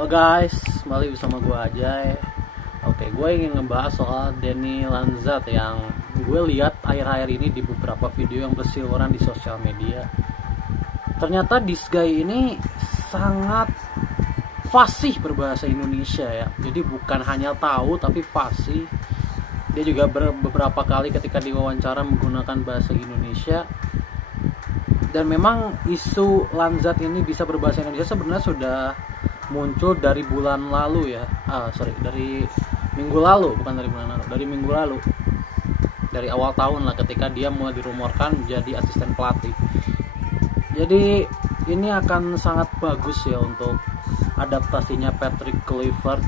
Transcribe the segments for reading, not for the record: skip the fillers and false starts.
Halo guys, kembali bersama gue Ajay. Oke, gue ingin ngebahas soal Deni Lanzat yang gue lihat akhir-akhir ini di beberapa video yang berseliweran di sosial media. Ternyata this guy ini sangat fasih berbahasa Indonesia ya. Jadi bukan hanya tahu tapi fasih. Dia juga beberapa kali ketika diwawancara menggunakan bahasa Indonesia. Dan memang isu Lanzat ini bisa berbahasa Indonesia sebenarnya sudah muncul dari bulan lalu ya. Dari minggu lalu, bukan dari bulan lalu, dari minggu lalu. Dari awal tahun lah ketika dia mulai dirumorkan menjadi asisten pelatih. Jadi ini akan sangat bagus ya untuk adaptasinya Patrick Kluivert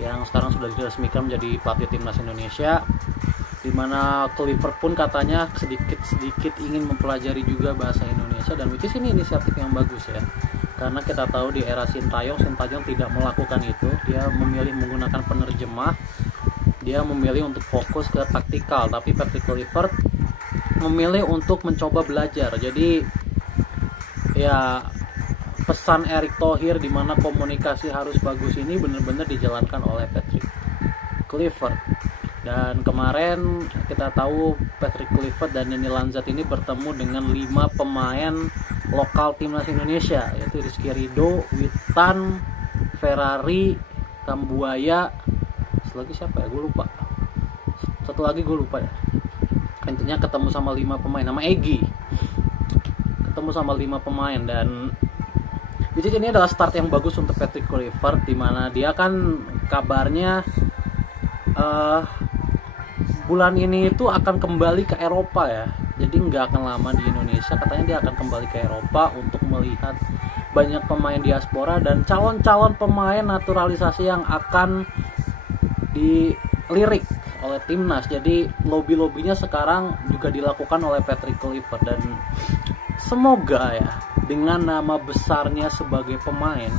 yang sekarang sudah diresmikan menjadi pelatih timnas Indonesia. Dimana Kluivert pun katanya sedikit ingin mempelajari juga bahasa Indonesia, dan which is ini inisiatif yang bagus ya, karena kita tahu di era Sintayong tidak melakukan itu. Dia memilih menggunakan penerjemah, dia memilih untuk fokus ke taktikal, tapi Patrick Kluivert memilih untuk mencoba belajar. Jadi ya pesan Erick Thohir di mana komunikasi harus bagus ini benar-benar dijalankan oleh Patrick Kluivert. Dan kemarin kita tahu Patrick Kluivert dan Deni Lanzat ini bertemu dengan 5 pemain lokal timnas Indonesia, yaitu Rizky Ridho, Witan, Ferrari, Kambuaya, lagi siapa ya, gue lupa. Satu lagi gue lupa ya. Intinya ketemu sama 5 pemain, nama Egy. Ketemu sama 5 pemain, dan jadi ini adalah start yang bagus untuk Patrick Kluivert, dimana dia kan kabarnya bulan ini itu akan kembali ke Eropa ya. Jadi nggak akan lama di Indonesia, katanya dia akan kembali ke Eropa untuk melihat banyak pemain diaspora dan calon-calon pemain naturalisasi yang akan dilirik oleh timnas. Jadi lobby-lobbynya sekarang juga dilakukan oleh Patrick Kluivert, dan semoga ya dengan nama besarnya sebagai pemain,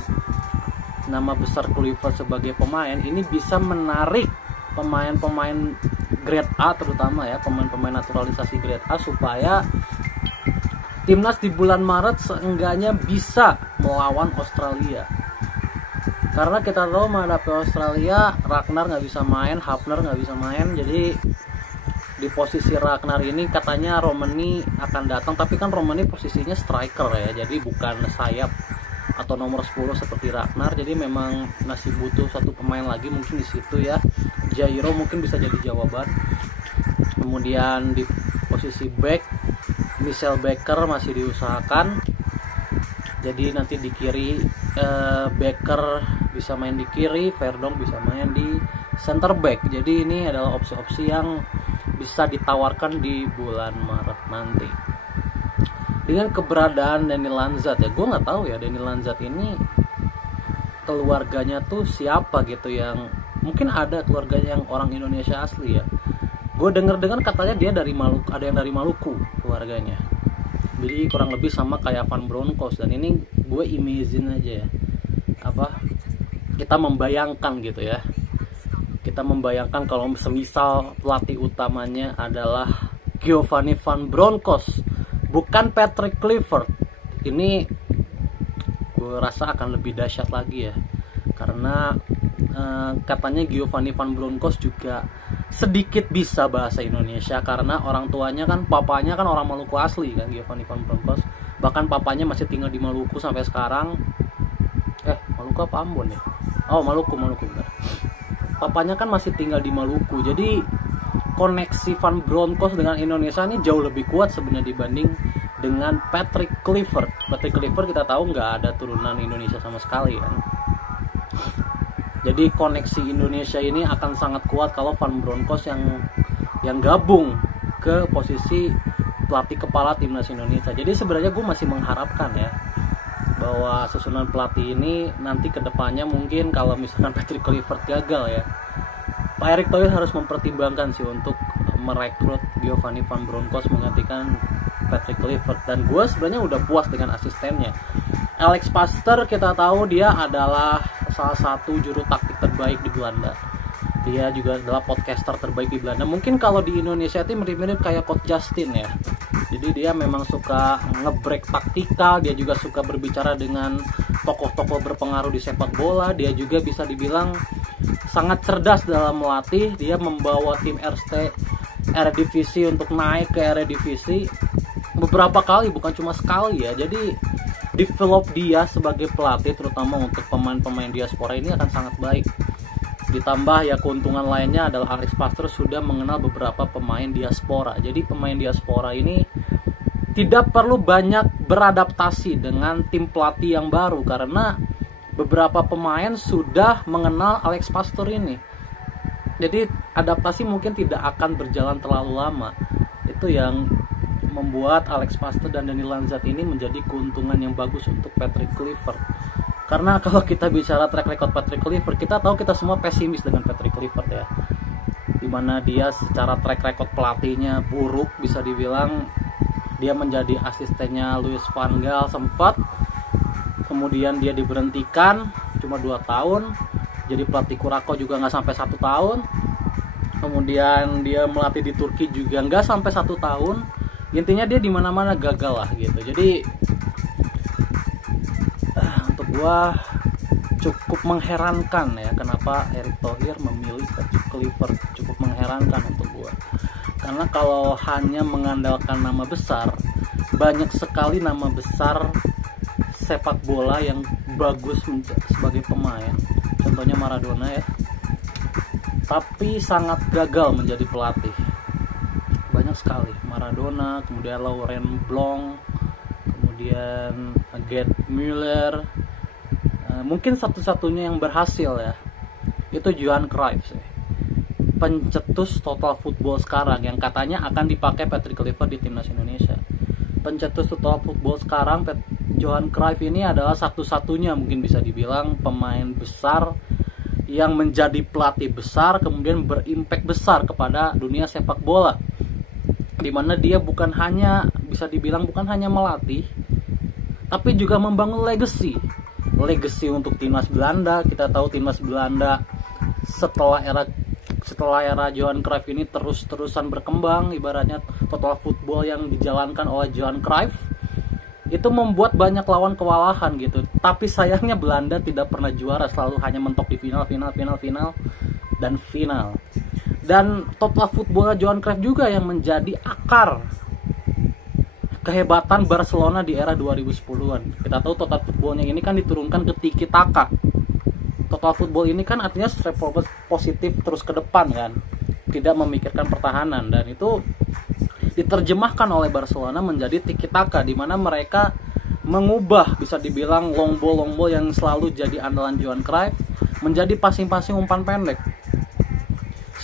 nama besar Kluivert sebagai pemain ini bisa menarik pemain-pemain grade A, terutama ya pemain-pemain naturalisasi grade A, supaya timnas di bulan Maret seenggaknya bisa melawan Australia. Karena kita tahu menghadapi Australia, Ragnar nggak bisa main, Hafner nggak bisa main. Jadi di posisi Ragnar ini katanya Romani akan datang, tapi kan Romani posisinya striker ya, jadi bukan sayap atau nomor 10 seperti Ragnar. Jadi memang masih butuh satu pemain lagi mungkin di situ ya. Jairo mungkin bisa jadi jawaban. Kemudian di posisi back, Michel Baker masih diusahakan. Jadi nanti di kiri Baker bisa main di kiri, Verdonk bisa main di center back. Jadi ini adalah opsi-opsi yang bisa ditawarkan di bulan Maret nanti. Dengan keberadaan Deni Lanzat ya, gue nggak tahu ya Deni Lanzat ini keluarganya tuh siapa gitu, yang mungkin ada keluarganya yang orang Indonesia asli ya. Gue dengar katanya dia dari Maluku, ada yang dari Maluku keluarganya. Jadi kurang lebih sama kayak Van Bronckhorst. Dan ini gue imagine aja ya, kita membayangkan gitu ya. Kita membayangkan kalau semisal pelatih utamanya adalah Giovanni Van Bronckhorst, bukan Patrick Kluivert. Ini gue rasa akan lebih dahsyat lagi ya, karena katanya Giovanni Van Bronckhorst juga sedikit bisa bahasa Indonesia, karena orang tuanya kan, papanya kan orang Maluku asli kan, Giovanni Van Bronckhorst. Bahkan papanya masih tinggal di Maluku sampai sekarang. Maluku apa Ambon ya? Oh, Maluku benar. Papanya kan masih tinggal di Maluku. Jadi koneksi Van Bronckhorst dengan Indonesia ini jauh lebih kuat sebenarnya dibanding dengan Patrick Kluivert. Patrick Kluivert kita tahu nggak ada turunan Indonesia sama sekali kan. Jadi koneksi Indonesia ini akan sangat kuat kalau Van Bronckhorst yang gabung ke posisi pelatih kepala timnas Indonesia. Jadi sebenarnya gue masih mengharapkan ya bahwa susunan pelatih ini nanti kedepannya mungkin kalau misalkan Patrick Kluivert gagal ya, Pak Erick Thohir harus mempertimbangkan sih untuk merekrut Giovanni Van Bronckhorst menggantikan Patrick Kluivert. Dan gue sebenarnya udah puas dengan asistennya. Alex Pastoor kita tahu dia adalah salah satu juru taktik terbaik di Belanda. Dia juga adalah podcaster terbaik di Belanda. Mungkin kalau di Indonesia itu mirip-mirip kayak Coach Justin ya. Jadi dia memang suka nge-break taktikal, dia juga suka berbicara dengan tokoh-tokoh berpengaruh di sepak bola. Dia juga bisa dibilang sangat cerdas dalam melatih. Dia membawa tim RST Eredivisie untuk naik ke Eredivisie beberapa kali, bukan cuma sekali ya. Jadi develop dia sebagai pelatih terutama untuk pemain-pemain diaspora ini akan sangat baik. Ditambah ya keuntungan lainnya adalah Alex Pastoor sudah mengenal beberapa pemain diaspora. Jadi pemain diaspora ini tidak perlu banyak beradaptasi dengan tim pelatih yang baru karena beberapa pemain sudah mengenal Alex Pastoor ini. Jadi adaptasi mungkin tidak akan berjalan terlalu lama. Itu yang membuat Alex Pastoor dan Danny Lanzat ini menjadi keuntungan yang bagus untuk Patrick Kluivert. Karena kalau kita bicara track record Patrick Kluivert, kita tahu kita semua pesimis dengan Patrick Kluivert ya. Dimana dia secara track record pelatihnya buruk, bisa dibilang dia menjadi asistennya Louis van Gaal sempat. Kemudian dia diberhentikan cuma 2 tahun. Jadi pelatih Curacao juga nggak sampai 1 tahun. Kemudian dia melatih di Turki juga nggak sampai 1 tahun. Intinya dia di mana-mana gagal lah gitu. Jadi untuk gua cukup mengherankan ya kenapa Erick Thohir memilih Patrick Kluivert. Cukup mengherankan untuk gua. Karena kalau hanya mengandalkan nama besar, banyak sekali nama besar sepak bola yang bagus sebagai pemain. Contohnya Maradona ya. Tapi sangat gagal menjadi pelatih. Banyak sekali. Maradona, kemudian Laurent Blanc, kemudian Gerd Müller. Mungkin satu-satunya yang berhasil ya itu Johan Cruyff sih. Pencetus total football sekarang yang katanya akan dipakai Patrick Kluivert di timnas Indonesia. Pencetus total football sekarang Johan Cruyff ini adalah satu-satunya mungkin bisa dibilang pemain besar yang menjadi pelatih besar kemudian berimpact besar kepada dunia sepak bola. Dimana dia bukan hanya bisa dibilang bukan hanya melatih tapi juga membangun legacy untuk timnas Belanda. Kita tahu timnas Belanda setelah era Johan Cruyff ini terus-terusan berkembang. Ibaratnya total football yang dijalankan oleh Johan Cruyff itu membuat banyak lawan kewalahan gitu. Tapi sayangnya Belanda tidak pernah juara, selalu hanya mentok di final. Dan total football Johan Cruyff juga yang menjadi akar kehebatan Barcelona di era 2010-an. Kita tahu total footballnya ini kan diturunkan ke tiki taka. Total football ini kan artinya straight positif terus ke depan kan, tidak memikirkan pertahanan, dan itu diterjemahkan oleh Barcelona menjadi tiki taka, di mana mereka mengubah bisa dibilang long ball yang selalu jadi andalan Johan Cruyff menjadi passing umpan pendek.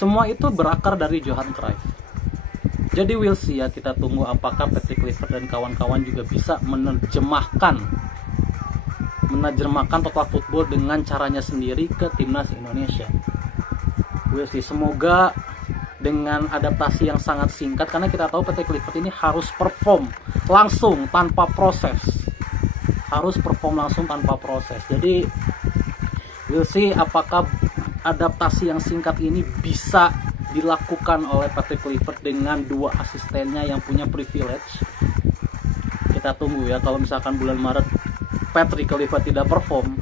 Semua itu berakar dari Johan Cruyff. Jadi we'll see ya, kita tunggu apakah Patrick Kluivert dan kawan-kawan juga bisa menerjemahkan total football dengan caranya sendiri ke timnas Indonesia. We'll see. Semoga dengan adaptasi yang sangat singkat, karena kita tahu Patrick Kluivert ini harus perform langsung tanpa proses. Jadi we'll see apakah adaptasi yang singkat ini bisa dilakukan oleh Patrick Kluivert dengan 2 asistennya yang punya privilege. Kita tunggu ya, kalau misalkan bulan Maret Patrick Kluivert tidak perform,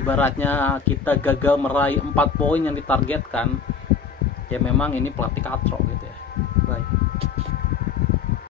ibaratnya kita gagal meraih 4 poin yang ditargetkan, ya memang ini pelatih katro gitu ya. Baik.